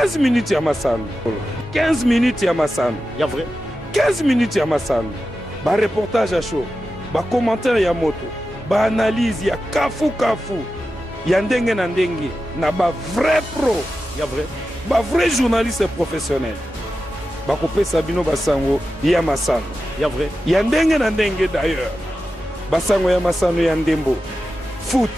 15 minutes ya masano 15 minutes ya masano ya vrai 15 minutes ya masano ba reportage à chaud ba commentaire ya moto ba analyse ya kafu ya ndenge na ndenge na ba vrai pro ya vrai ba vrai journaliste professionnel ba kopesa bino basango ya masano ya vrai ya ndenge na ndenge d'ailleurs basango ya masano ya ndembo foot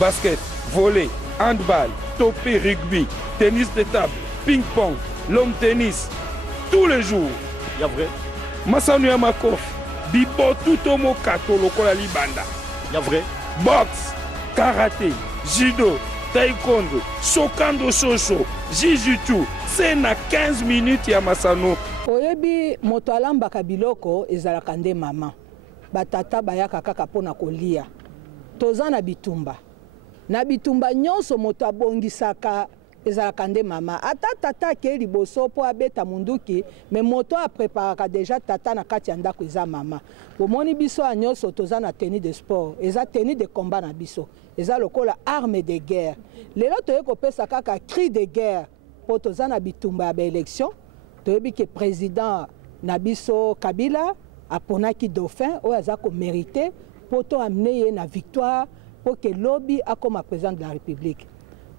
basket volley handball topé rugby tennis de table ping pong long tennis tous les jours ya vrai masano ya makofi bibotu to mokato lokola libanda ya vrai boxe karaté judo taekwondo shokando shosho jiu-jitsu c'est na 15 minutes ya masano oyebi moto alambaka biloko ezalaka nde mama batata bayaka kaka mpona kolia toza na bitumba nyonso moto abongisaka ezalaka nde mama ata tata ke liboso po abeta munduki me moto apreparaka deja tata na kati ya ndako eza mama bomoni biso ya nyonso toza na tenue de sport eza tenue de combat na biso eza lokola arme de guerre lelo toye kopesa kaka cri de guerre po toza na bitumba ya baélection toyebi ke président na biso Kabila aponaki dauphin oyo aza komérite po to amene ye na victoire po ke lobi akoma président de la république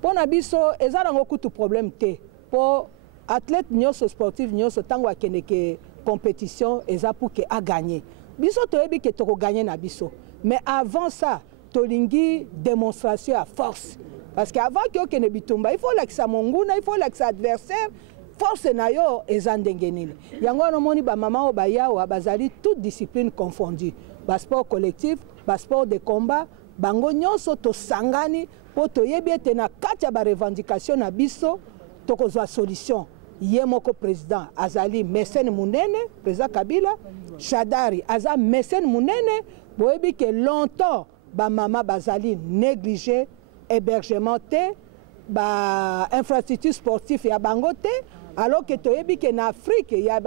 po na biso eza nango kutu problème te po athlète nyonso sportif nyonso ntango akende ke compétition eza pour ke agagné biso toyebi ke tokogagné na biso mais avant ça tolingi démonstration ya force parce que avant ke okende bitumba il faut lakisa monguna il faut lakisa adversaire force na yo eza ndenge nini yango wana omoni bamama oyo bayawa bazali toute discipline confondue basport collectif basport de combat bango nyonso tosangani po toyebi ete na kati ya barevendication na biso tokozwa solution ye moko président azali mécène munene président Kabila Shadari aza mécène munene boyebi ke longtemps bamama bazali négligé hébergement te ba infrastructure sportif ya bango te alors que toyebi ke na Afrique il y a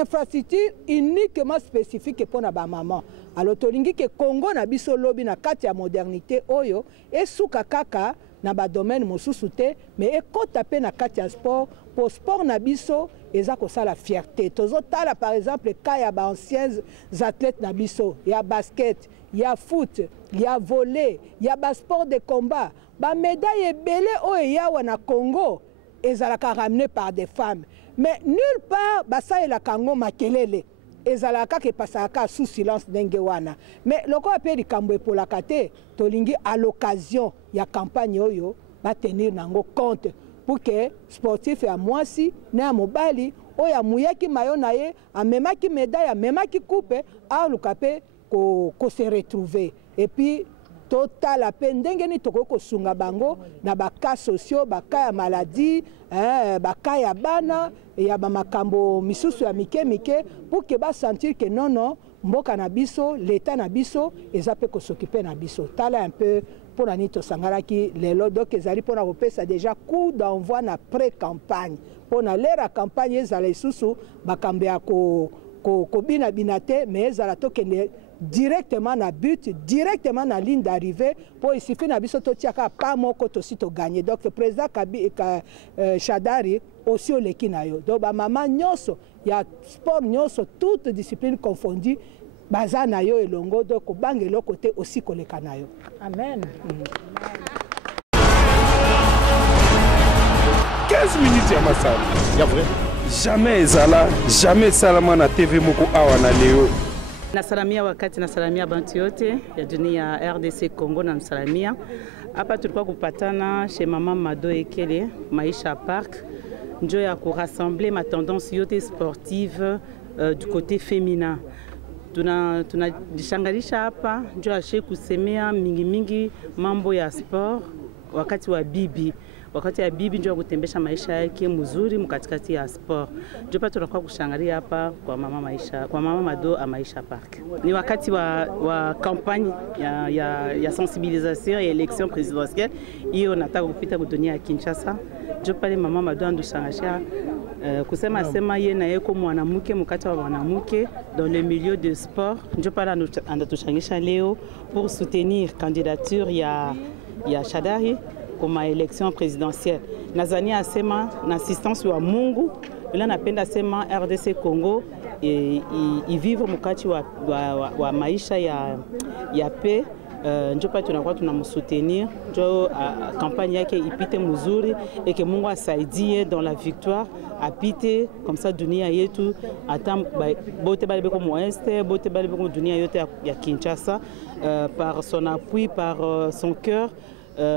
infrastructure uniquement spécifique pour na ba maman alors tolingi ke Congo na biso lobi na kati ya modernité oyo esuka kaka na ba domaine mosusu te mais ekota pe na kati ya sport pour sport na biso eza kosala fierté tozotala par exemple ka ya ba anciens athlètes na biso ya basket ya foot ya volley ya ba sport de combat ba médaille ebele oyo yawa na Congo ezalaka ramené par des femmes mais nulle part basalelaka yango makelele ezalaka ke pasaka sous silence ndenge wana mais lokola mpe likambo epolaka te tolingi à l'occasion ya campagne oyo batenir nango compte pour que sportif ya mwasi na ya mobali oyo amuyaki mayo na ye amemaki médaille amemaki coupe aluka mpe se retrouver et puis totala pe ndenge ni toko kosunga bango na baka sociaux baka ya maladie baka ya bana ya bamakambo misusu ya mike pour que ba sentir que non mboka na biso l'état na biso eza pe ko s'occuper na biso tala un peu pour nani to sangaraki lelo donc ezali pour na kopesa déjà coup d'envoi na pré-campagne pour na lera campagne ezala isusu bakambe ya ko bina binate mais ezala tokende directement na but, directement na ligne d'arrivée pour il suffit na biso totiaka pas moko to si to gagner donc le président Shadari aussi au leki na yo donc ba mama nyonso ya sport nyonso toute discipline confondue baza na yo elongo donc bangelo côté aussi koleka na yo amen 15 minutes ya masala ya vrai jamais ezala jamais salama na TV moko awa na leo nasalamia wakati nasalamia bantu yote ya dunia ya RDC Congo na nasalamia hapa tulikuwa kupatana chez mama Mado Ekele Maisha Park njo ya rassembler ma tendance yote sportive du côté féminin tunajishangalisha hapa njo ya kusemea mingi mambo ya sport wakati wa bibi ndio ya kutembesha maisha yake mzuri mkatikati ya sport. Ndio pa tunakuwa kushangalia hapa kwa mama Mado a Maisha Park. Ni wakati wa campagne ya sensibilisation et élection présidentielle. Hiyo nataka kupita kudunia Kinshasa. Ndio pale mama Mado andushangasha kusema sema yeye na yeko mwanamke mkati wa mwanamke dans le milieu de sport. Ndio pale andatushangisha leo pour soutenir candidature ya Shadari kwa election présidentielle. Nazani asema na assistance wa Mungu ila napenda sema RDC Congo ivivre mkati wa maisha ya paix. Njo pa tunakuwa tunamsoutenir, njo kampanye yake ipite mzuri et Mungu asaidie dans la victoire apite comme ça dunia yetu ata bote bale beko moeste bote bale beko dunia yote ya Kinshasa par son appui par son cœur.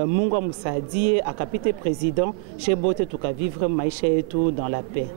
Mungu amsaidie akapite président chez bote tukavivre maisha yetu dans la paix.